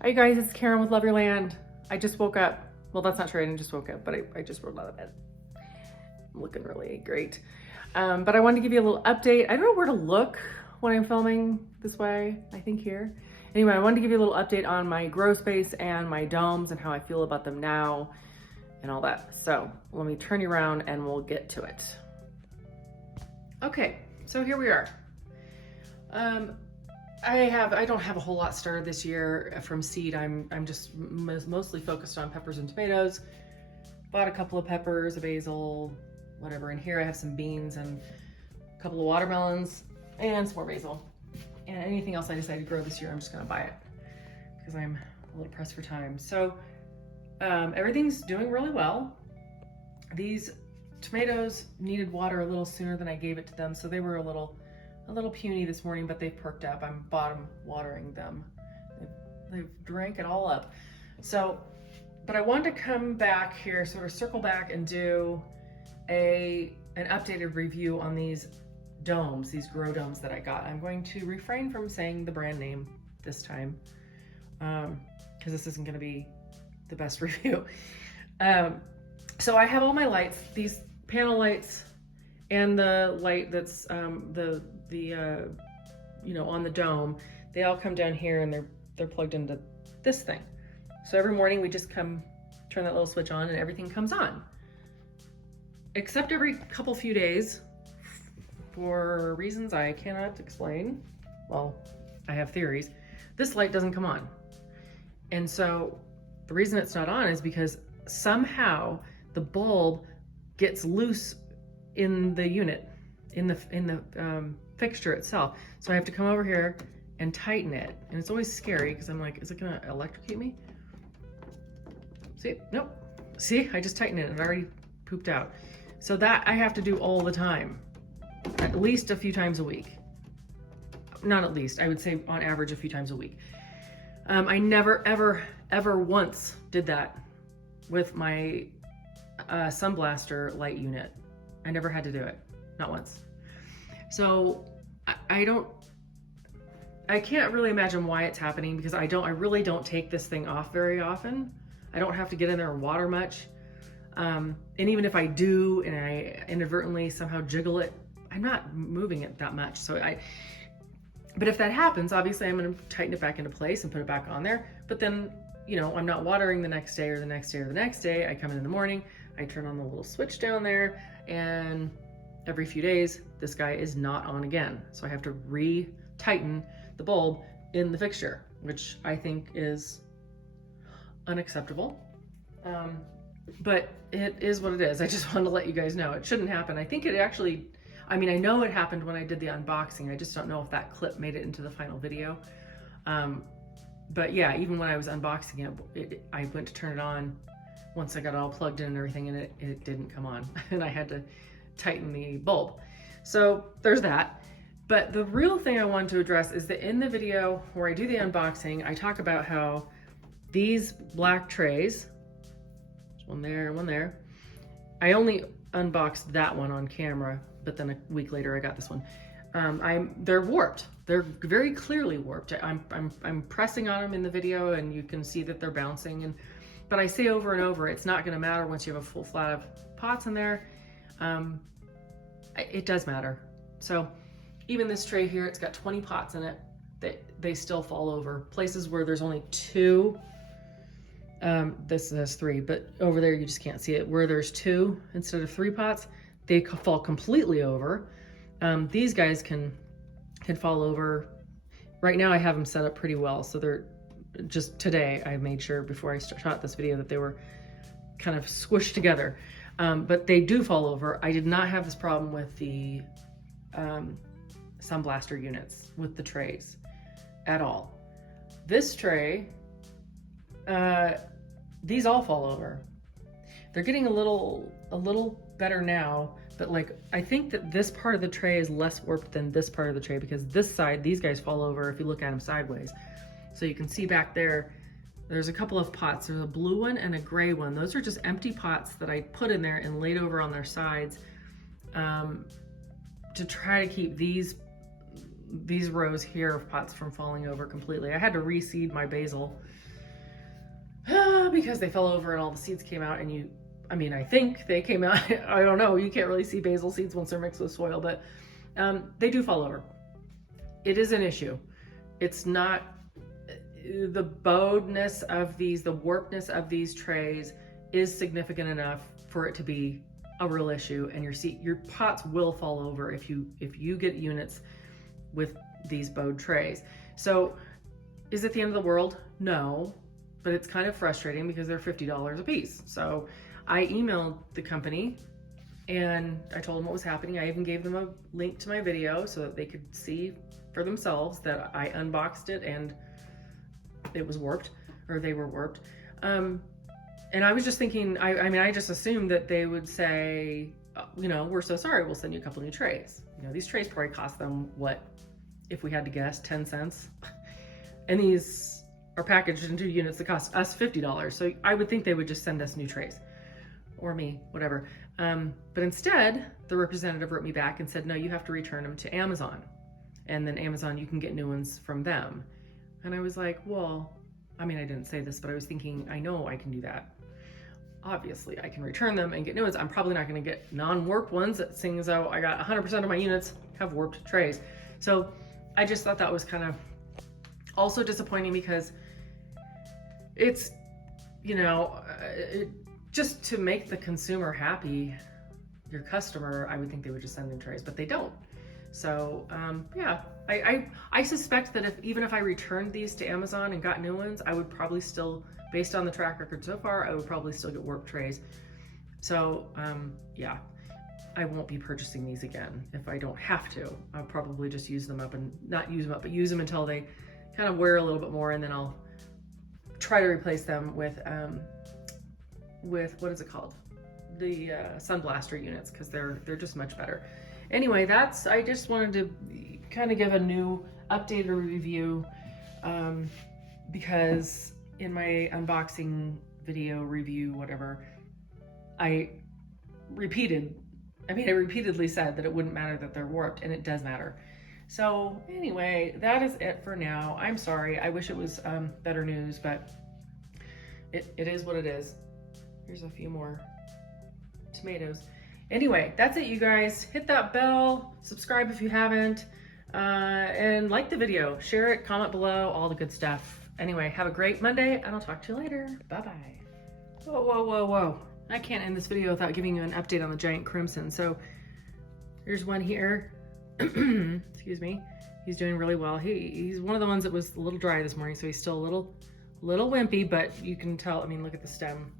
Hi guys, it's Karen with Love Your Land. I just woke up. Well, that's not true, I didn't just woke up, but I just rolled out of bed. I'm looking really great. But I wanted to give you a little update. I don't know where to look when I'm filming this way, I think here. Anyway, I wanted to give you a little update on my grow space and my domes and how I feel about them now and all that. So let me turn you around and we'll get to it. Okay, so here we are. I don't have a whole lot started this year from seed. I'm just mostly focused on peppers and tomatoes. Bought a couple of peppers, a basil, whatever. And here I have some beans and a couple of watermelons and some more basil. And anything else I decide to grow this year, I'm just gonna buy it because I'm a little pressed for time. So everything's doing really well. These tomatoes needed water a little sooner than I gave it to them, so they were a little puny this morning, but they've perked up. I'm bottom watering them. They've drank it all up. So, but I wanted to come back here, sort of circle back and do an updated review on these domes, these grow domes that I got. I'm going to refrain from saying the brand name this time, because this isn't gonna be the best review. So I have all my lights, these panel lights, and the light that's you know, on the dome. They all come down here and they're plugged into this thing. So every morning we just come turn that little switch on and everything comes on. Except every few days, for reasons I cannot explain. Well, I have theories. This light doesn't come on. And so the reason it's not on is because somehow the bulb gets loose in the unit, in the fixture itself. So I have to come over here and tighten it. And it's always scary because I'm like, is it gonna electrocute me? See, nope. See, I just tightened it and it already pooped out. So that I have to do all the time, at least a few times a week. Not at least, I would say on average a few times a week. I never, ever once did that with my Sunblaster light unit. I never had to do it, not once. So I can't really imagine why it's happening because I really don't take this thing off very often. I don't have to get in there and water much. And even if I do and I inadvertently somehow jiggle it, I'm not moving it that much. But if that happens, obviously I'm gonna tighten it back into place and put it back on there. But then, you know, I'm not watering the next day or the next day or the next day. I come in the morning, I turn on the little switch down there, and every few days, this guy is not on again. So I have to re-tighten the bulb in the fixture, which I think is unacceptable. But it is what it is. I just wanted to let you guys know. It shouldn't happen. I think it actually, I mean, I know it happened when I did the unboxing. I just don't know if that clip made it into the final video. But yeah, even when I was unboxing it, I went to turn it on once I got it all plugged in and everything, and it didn't come on. And I had to tighten the bulb. So there's that. But the real thing I wanted to address is that in the video where I do the unboxing, I talk about how these black trays, there's one there and one there. I only unboxed that one on camera, but then a week later I got this one. They're warped. They're very clearly warped. I'm pressing on them in the video and you can see that they're bouncing. But I say over and over, it's not gonna matter once you have a full flat of pots in there. It does matter. So even this tray here, it's got 20 pots in it. They still fall over. Places where there's only 2, this has 3, but over there you just can't see it. Where there's 2 instead of 3 pots, they fall completely over. These guys can fall over. Right now I have them set up pretty well. So they're just today, I made sure before I shot this video that they were kind of squished together. But they do fall over. I did not have this problem with the Sunblaster units, with the trays at all. This tray, these all fall over. They're getting a little better now, but like, I think that this part of the tray is less warped than this part of the tray because this side, these guys fall over if you look at them sideways. So you can see back there, there's a couple of pots. There's a blue one and a gray one. Those are just empty pots that I put in there and laid over on their sides to try to keep these these rows here of pots from falling over completely. I had to reseed my basil because they fell over and all the seeds came out, and I think they came out. I don't know. You can't really see basil seeds once they're mixed with soil, but they do fall over. It is an issue. It's not the bowedness of these, the warpedness of these trays is significant enough for it to be a real issue, and your pots will fall over if you get units with these bowed trays. So is it the end of the world? No, but it's kind of frustrating because they're $50 a piece. So I emailed the company and I told them what was happening. I even gave them a link to my video so that they could see for themselves that I unboxed it and it was warped, or they were warped. And I was just thinking, I just assumed that they would say, we're so sorry, we'll send you a couple new trays. These trays probably cost them, what, if we had to guess, 10 cents. And these are packaged into units that cost us $50. So I would think they would just send us new trays, or me, whatever. But instead, the representative wrote me back and said, no, you have to return them to Amazon. And then Amazon, you can get new ones from them. And I was like, well, I didn't say this, but I was thinking, I know I can do that. Obviously, I can return them and get new ones. I'm probably not going to get non-warped ones, seeing as though I got 100% of my units have warped trays. So I just thought that was kind of also disappointing because it's, just to make the consumer happy, your customer, I would think they would just send new trays, but they don't. So yeah, I suspect that even if I returned these to Amazon and got new ones, I would probably still, based on the track record so far, I would probably still get warped trays. So yeah, I won't be purchasing these again if I don't have to. I'll probably just use them up, and not use them up, but use them until they kind of wear a little bit more, and then I'll try to replace them with what is it called? The Sun Blaster units, because they're just much better. Anyway, I just wanted to kind of give a new updated review because in my unboxing video review, whatever, I repeatedly said that it wouldn't matter that they're warped, and it does matter. So anyway, that is it for now. I'm sorry. I wish it was better news, but it is what it is. Here's a few more tomatoes. Anyway, that's it, you guys. Hit that bell, subscribe if you haven't, and like the video, share it, comment below, all the good stuff. Anyway, have a great Monday, and I'll talk to you later. Bye-bye. Whoa, whoa, whoa, whoa. I can't end this video without giving you an update on the giant crimson. So here's one here. Excuse me. He's doing really well. He's one of the ones that was a little dry this morning, so he's still a little wimpy, but you can tell, look at the stem.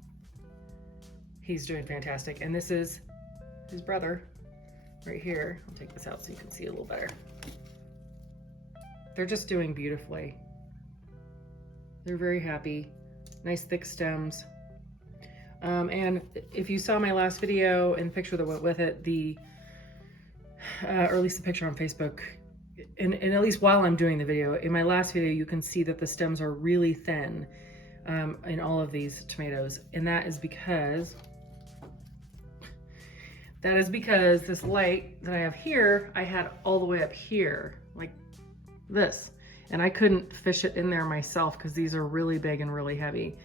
He's doing fantastic. And this is his brother right here. I'll take this out so you can see a little better. They're just doing beautifully. They're very happy. Nice thick stems. And if you saw my last video and picture that went with it, or at least the picture on Facebook, and at least while I'm doing the video, in my last video, you can see that the stems are really thin in all of these tomatoes. And that is because this light that I have here, I had all the way up here, like this. And I couldn't fish it in there myself because these are really big and really heavy.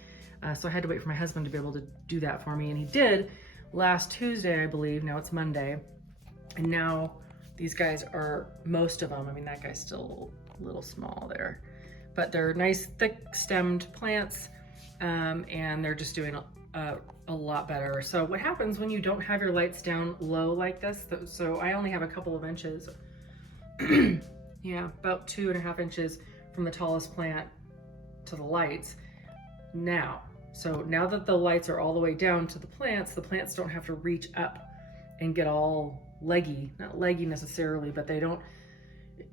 So I had to wait for my husband to be able to do that for me. And he did last Tuesday, I believe. Now it's Monday. And now these guys are, most of them, that guy's still a little small there. But they're nice, thick stemmed plants. And they're just doing a lot better. So what happens when you don't have your lights down low like this? So I only have a couple of inches. Yeah, about 2.5 inches from the tallest plant to the lights. Now that the lights are all the way down to the plants don't have to reach up and get all leggy. Not leggy necessarily, but they don't,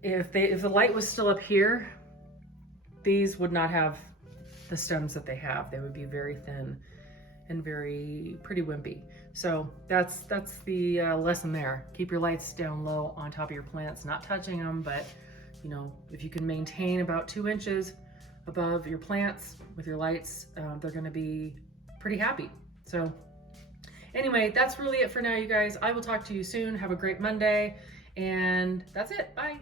if the light was still up here, these would not have the stems that they have. They would be very thin and pretty wimpy. So that's the lesson there. Keep your lights down low on top of your plants, not touching them, but if you can maintain about 2 inches above your plants with your lights, they're gonna be pretty happy. So anyway, that's really it for now, you guys. I will talk to you soon. Have a great Monday, and that's it. Bye.